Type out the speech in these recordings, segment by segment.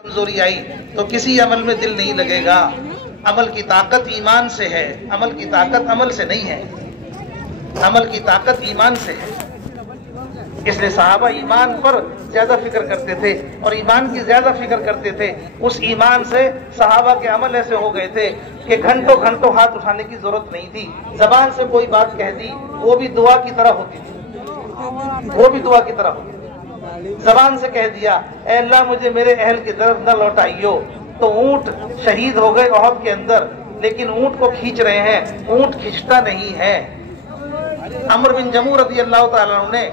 कमजोरी आई तो किसी अमल में दिल नहीं लगेगा। अमल की ताकत ईमान से है, अमल की ताकत अमल से नहीं है, अमल की ताकत ईमान से है। इसलिए सहाबा ईमान पर ज्यादा फिक्र करते थे और ईमान की ज्यादा फिक्र करते थे। उस ईमान से सहाबा के अमल ऐसे हो गए थे कि घंटों घंटों हाथ उठाने की जरूरत नहीं थी। जबान से कोई बात कह दी वो भी दुआ की तरह होती थी, वो भी दुआ की तरह होती थी। जबान से कह दिया ऐ अल्लाह मुझे मेरे अहल की तरफ न लौटाइयो, तो ऊंट शहीद हो गए ओहद के अंदर, लेकिन ऊंट को खींच रहे हैं, ऊंट खींचता नहीं है। अमर बिन जमू रज़ी अल्लाह तआला ने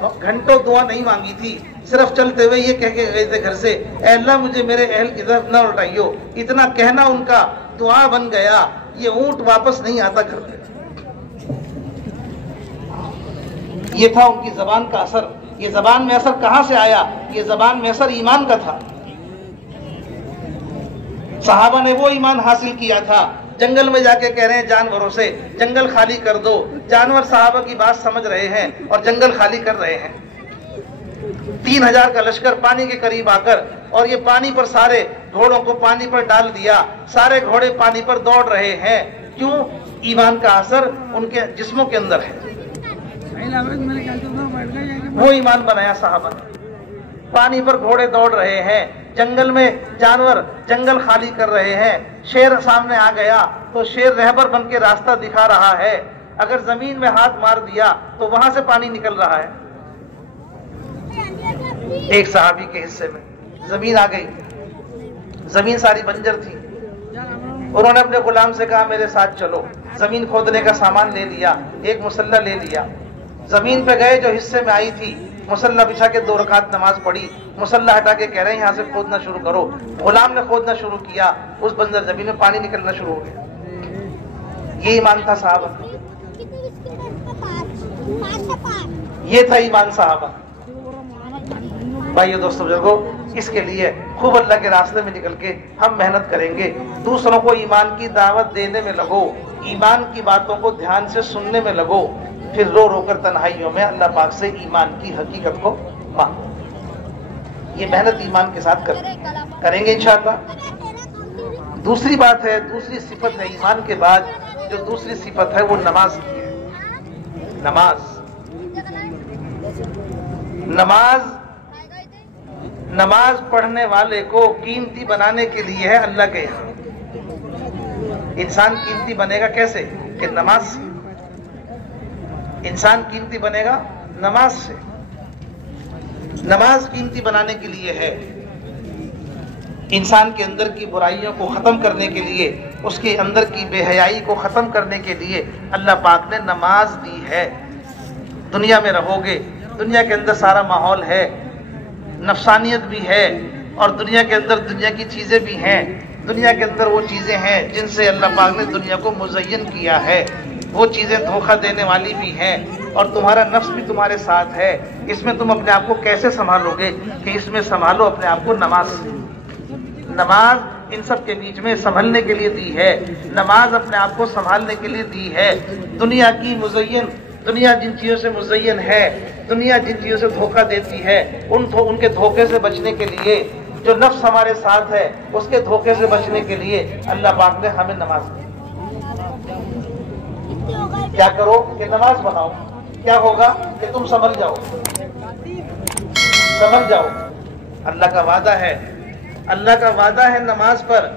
घंटों दुआ नहीं मांगी थी, सिर्फ चलते हुए ये कह के गए थे घर से ऐ अल्लाह मुझे मेरे अहल की तरफ न लौटाइयो। इतना कहना उनका दुआ बन गया, ये ऊंट वापस नहीं आता घर पे। ये था उनकी जबान का असर। ये जबान में असर कहां से आया? ये जबान में असर ईमान का था। सहाबा ने वो ईमान हासिल किया था। जंगल में जाके कह रहे हैं जानवरों से जंगल खाली कर दो, जानवर सहाबा की बात समझ रहे हैं और जंगल खाली कर रहे हैं। 3000 का लश्कर पानी के करीब आकर, और ये पानी पर सारे घोड़ों को पानी पर डाल दिया, सारे घोड़े पानी पर दौड़ रहे हैं। क्यों? ईमान का असर उनके जिस्मों के अंदर है। वो ईमान बनाया साहबा ने। पानी पर घोड़े दौड़ रहे हैं, जंगल में जानवर जंगल खाली कर रहे हैं, शेर सामने आ गया तो शेर रहबर बन के रास्ता दिखा रहा है। अगर जमीन में हाथ मार दिया तो वहां से पानी निकल रहा है। एक सहाबी के हिस्से में जमीन आ गई, जमीन सारी बंजर थी। उन्होंने अपने गुलाम से कहा मेरे साथ चलो। जमीन खोदने का सामान ले लिया, एक मुसल्ला ले लिया, जमीन पे गए। जो हिस्से में आई थी मुसल्ला बिछा के 2 रकात नमाज पढ़ी। मुसल्ला हटा के कह रहे हैं यहाँ से खोदना शुरू करो। गुलाम ने खोदना शुरू किया, उस बंजर जमीन में पानी निकलना शुरू हो गया। ये ईमान था साहबा, ये था ईमान साहबा। भाइयों दोस्तों बुजुर्गों, इसके लिए खूब अल्लाह के रास्ते में निकल के हम मेहनत करेंगे। दूसरों को ईमान की दावत देने में लगो, ईमान की बातों को ध्यान से सुनने में लगो, फिर रो रो कर तन्हाइयों में अल्लाह पाक से ईमान की हकीकत को मांगो। ये मेहनत ईमान के साथ करेंगे इंशाअल्लाह। दूसरी बात है, दूसरी सिफत है ईमान के बाद जो दूसरी सिफत है वो नमाज की है। नमाज पढ़ने वाले को कीमती बनाने के लिए है अल्लाह के यहाँ। इंसान कीमती बनेगा कैसे? कि नमाज से। इंसान कीमती बनेगा नमाज से। नमाज कीमती बनाने के लिए है। इंसान के अंदर की बुराइयों को खत्म करने के लिए, उसके अंदर की बेहयाई को खत्म करने के लिए अल्लाह पाक ने नमाज दी है। दुनिया में रहोगे, दुनिया के अंदर सारा माहौल है, नफसानियत भी है, और दुनिया के अंदर दुनिया की चीजें भी हैं। दुनिया के अंदर वो चीजें हैं जिनसे अल्लाह पाक ने दुनिया को मुज़य्यन किया है। वो चीजें धोखा देने वाली भी हैं, और तुम्हारा नफ्स भी तुम्हारे साथ है। इसमें तुम अपने आप को कैसे संभालोगे? कि इसमें संभालो अपने आप को नमाज से। नमाज इन सब के बीच में संभलने के लिए दी है। नमाज अपने आप को संभालने के लिए दी है। दुनिया की मुज़य्यन, दुनिया जिन चीजों से मुज़य्यन है, दुनिया जिन चीजों से धोखा देती है, उनके धोखे से बचने के लिए, जो नफ्स हमारे साथ है उसके धोखे से बचने के लिए अल्लाह पाक ने हमें नमाज दी। क्या करो? कि नमाज बनाओ। क्या होगा? कि तुम संभल जाओ, संभल जाओ। अल्लाह का वादा है, अल्लाह का वादा है नमाज पर